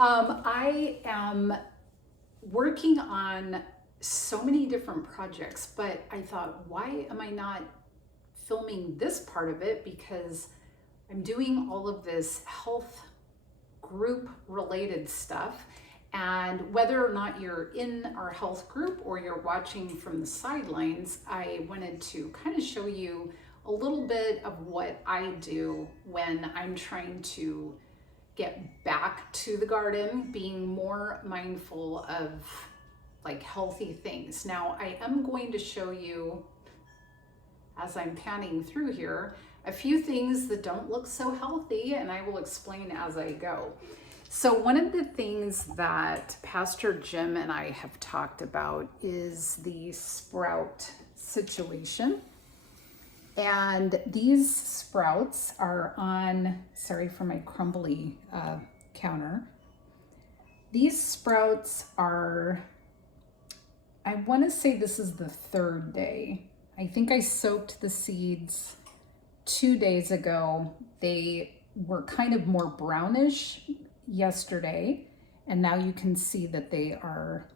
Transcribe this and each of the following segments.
I am working on so many different projects, but I thought, why am I not filming this part of it? Because I'm doing all of this health group related stuff. And whether or not you're in our health group or you're watching from the sidelines, I wanted to kind of show you a little bit of what I do when I'm trying to get back to the garden, being more mindful of like healthy things. Now, I am going to show you, as I'm panning through here, a few things that don't look so healthy, and I will explain as I go. So one of the things that Pastor Jim and I have talked about is the sprout situation. And these sprouts are on, sorry for my crumbly counter. These sprouts are, I want to say this is the third day. I think I soaked the seeds 2 days ago. They were kind of more brownish yesterday, and now you can see that they are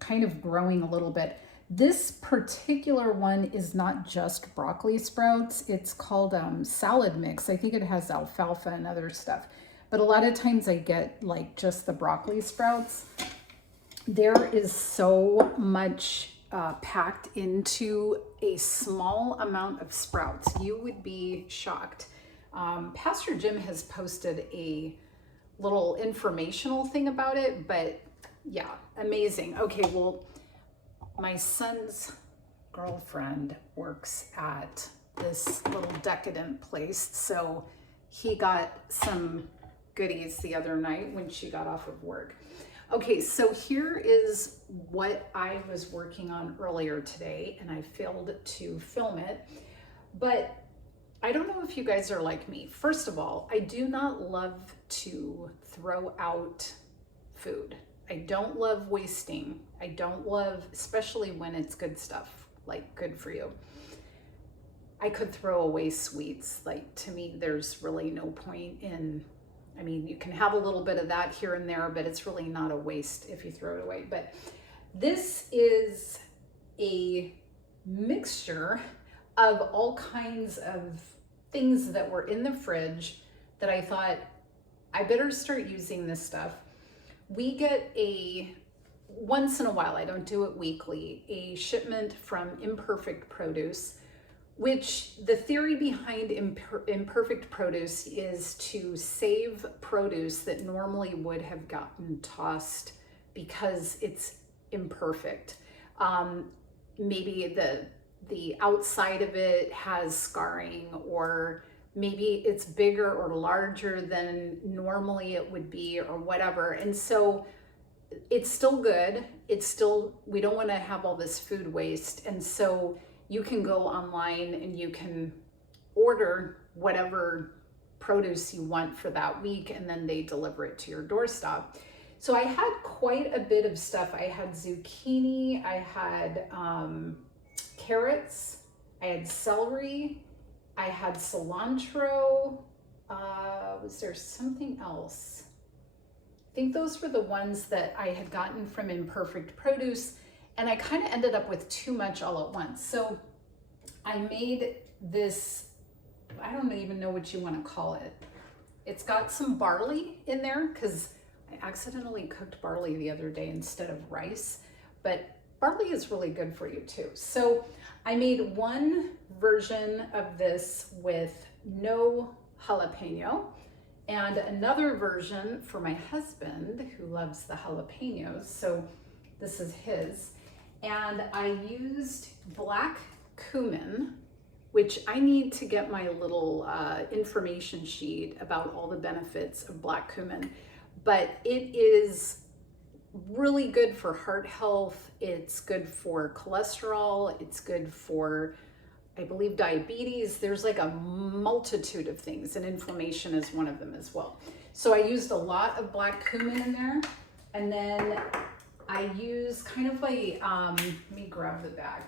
kind of growing a little bit. This particular one is not just broccoli sprouts. It's called salad mix. I think it has alfalfa and other stuff, but a lot of times I get like just the broccoli sprouts. There is so much packed into a small amount of sprouts. You would be shocked. Pastor Jim has posted a little informational thing about it, but yeah, amazing. Okay, well, my son's girlfriend works at this little decadent place, so he got some goodies the other night when she got off of work. Okay, so here is what I was working on earlier today, and I failed to film it, but I don't know if you guys are like me. First of all, I do not love to throw out food. I don't love wasting. I don't love, especially when it's good stuff, like good for you. I could throw away sweets. Like, to me, there's really no point in, I mean, you can have a little bit of that here and there, but it's really not a waste if you throw it away. But this is a mixture of all kinds of things that were in the fridge that I thought I better start using this stuff. We get once in a while, I don't do it weekly, a shipment from Imperfect Produce, which the theory behind Imperfect Produce is to save produce that normally would have gotten tossed because it's imperfect. Maybe the outside of it has scarring, or maybe it's bigger or larger than normally it would be, or whatever. And so it's still good. It's still, we don't want to have all this food waste. And so you can go online and you can order whatever produce you want for that week, and then they deliver it to your doorstep. So I had quite a bit of stuff. I had zucchini, I had carrots, I had celery, I had cilantro. Was there something else? I think those were the ones that I had gotten from Imperfect Produce, and I kind of ended up with too much all at once. So I made this, I don't even know what you want to call it. It's got some barley in there because I accidentally cooked barley the other day instead of rice, but barley is really good for you too. So I made one version of this with no jalapeno, and another version for my husband who loves the jalapenos. So this is his. And I used black cumin, which I need to get my little information sheet about all the benefits of black cumin, but it is really good for heart health. It's good for cholesterol. It's good for, I believe, diabetes. There's like a multitude of things, and inflammation is one of them as well. So I used a lot of black cumin in there, and then I use kind of a, let me grab the bag.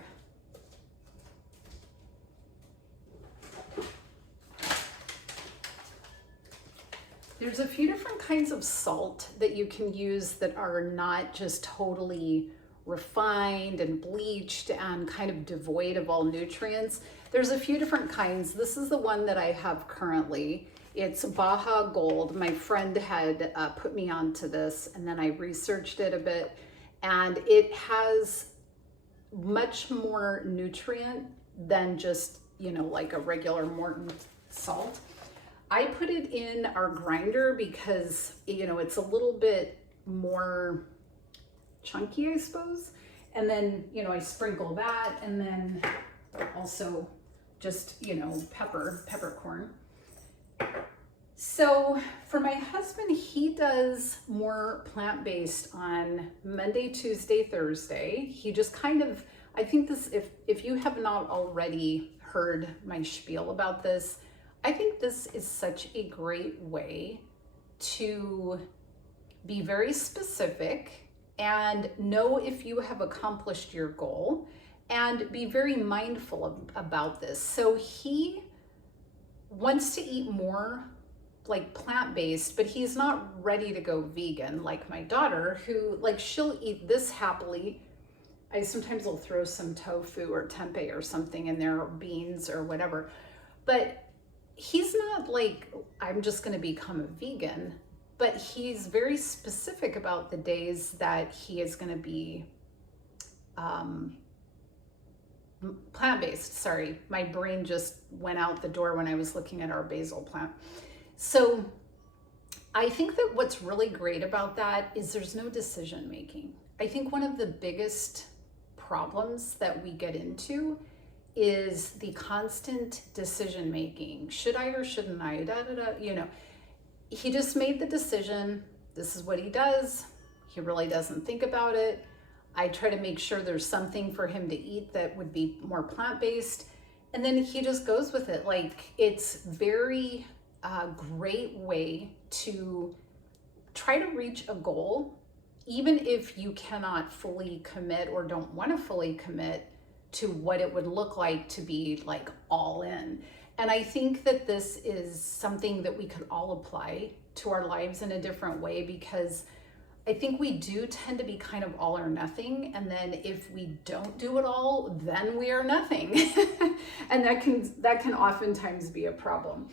There's a few different kinds of salt that you can use that are not just totally refined and bleached and kind of devoid of all nutrients. There's a few different kinds. This is the one that I have currently. It's Baja Gold. My friend had put me onto this, and then I researched it a bit, and it has much more nutrient than just, like a regular Morton salt. I put it in our grinder because, it's a little bit more chunky, I suppose. And then, I sprinkle that, and then also just, peppercorn. So for my husband, he does more plant-based on Monday, Tuesday, Thursday. He just kind of, I think this, if you have not already heard my spiel about this, I think this is such a great way to be very specific and know if you have accomplished your goal and be very mindful about this. So he wants to eat more like plant-based, but he's not ready to go vegan like my daughter, who she'll eat this happily. I sometimes will throw some tofu or tempeh or something in there, or beans or whatever, but he's not like, I'm just going to become a vegan, but he's very specific about the days that he is going to be plant-based. Sorry, my brain just went out the door when I was looking at our basil plant. So I think that what's really great about that is there's no decision making. I think one of the biggest problems that we get into is the constant decision making. Should I or shouldn't I? He just made the decision. This is what he does. He really doesn't think about it. I try to make sure there's something for him to eat that would be more plant-based. And then he just goes with it. It's very great way to try to reach a goal, even if you cannot fully commit or don't want to fully commit to what it would look like to be all in. And I think that this is something that we could all apply to our lives in a different way, because I think we do tend to be kind of all or nothing. And then if we don't do it all, then we are nothing. And that can oftentimes be a problem.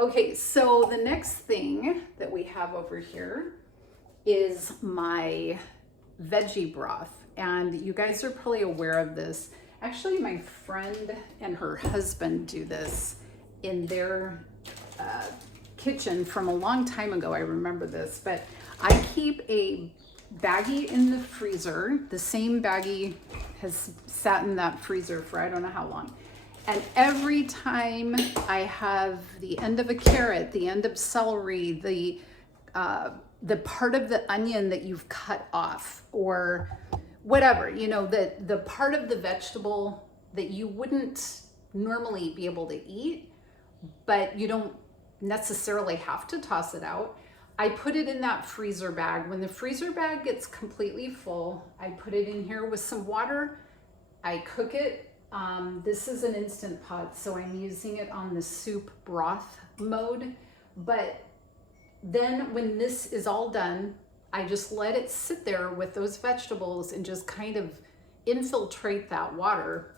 Okay, so the next thing that we have over here is my veggie broth. And you guys are probably aware of this. Actually, my friend and her husband do this in their kitchen from a long time ago. I remember this, but I keep a baggie in the freezer. The same baggie has sat in that freezer for I don't know how long. And every time I have the end of a carrot, the end of celery, the part of the onion that you've cut off, or whatever, the part of the vegetable that you wouldn't normally be able to eat, but you don't necessarily have to toss it out. I put it in that freezer bag. When the freezer bag gets completely full, I put it in here with some water. I cook it. This is an Instant Pot, so I'm using it on the soup broth mode. But then when this is all done, I just let it sit there with those vegetables and just kind of infiltrate that water.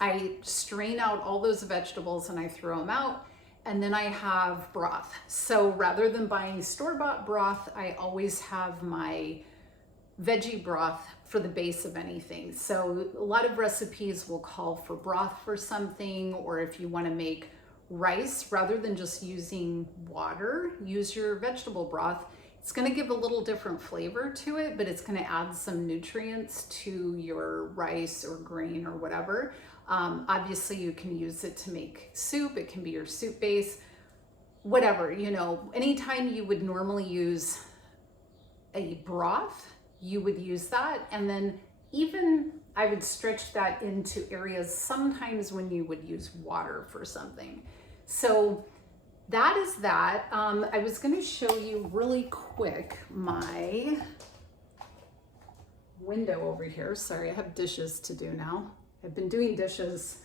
I strain out all those vegetables and I throw them out, and then I have broth. So rather than buying store-bought broth, I always have my veggie broth for the base of anything. So a lot of recipes will call for broth for something, or if you want to make rice, rather than just using water, use your vegetable broth. It's going to give a little different flavor to it, but it's going to add some nutrients to your rice or grain or whatever. Obviously, you can use it to make soup. It can be your soup base, whatever. Anytime you would normally use a broth, you would use that. And then even I would stretch that into areas sometimes when you would use water for something. So that is that. I was going to show you really quick my window over here. Sorry, I have dishes to do now. I've been doing dishes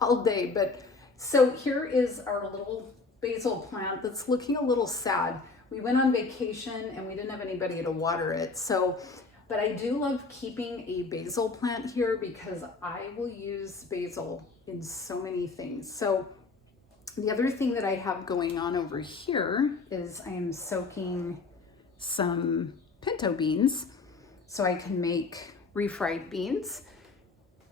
all day, but so here is our little basil plant that's looking a little sad. We went on vacation and we didn't have anybody to water it. So, but I do love keeping a basil plant here because I will use basil in so many things. So the other thing that I have going on over here is I am soaking some pinto beans so I can make refried beans.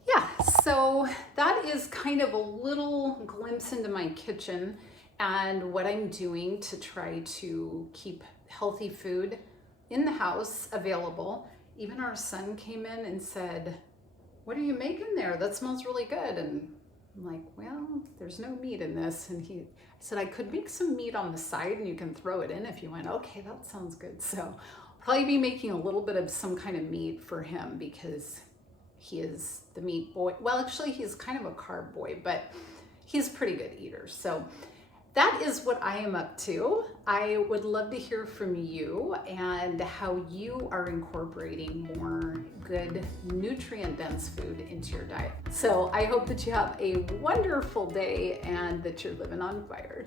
Yeah, so that is kind of a little glimpse into my kitchen and what I'm doing to try to keep healthy food in the house available. Even our son came in and said, "What are you making there? That smells really good." And I'm like, "Well, there's no meat in this." And I said, "I could make some meat on the side and you can throw it in if you want." "Okay, that sounds good." So I'll probably be making a little bit of some kind of meat for him because he is the meat boy. Well, actually, he's kind of a carb boy, but he's a pretty good eater. So that is what I am up to. I would love to hear from you and how you are incorporating more good nutrient-dense food into your diet. So I hope that you have a wonderful day and that you're living on fire.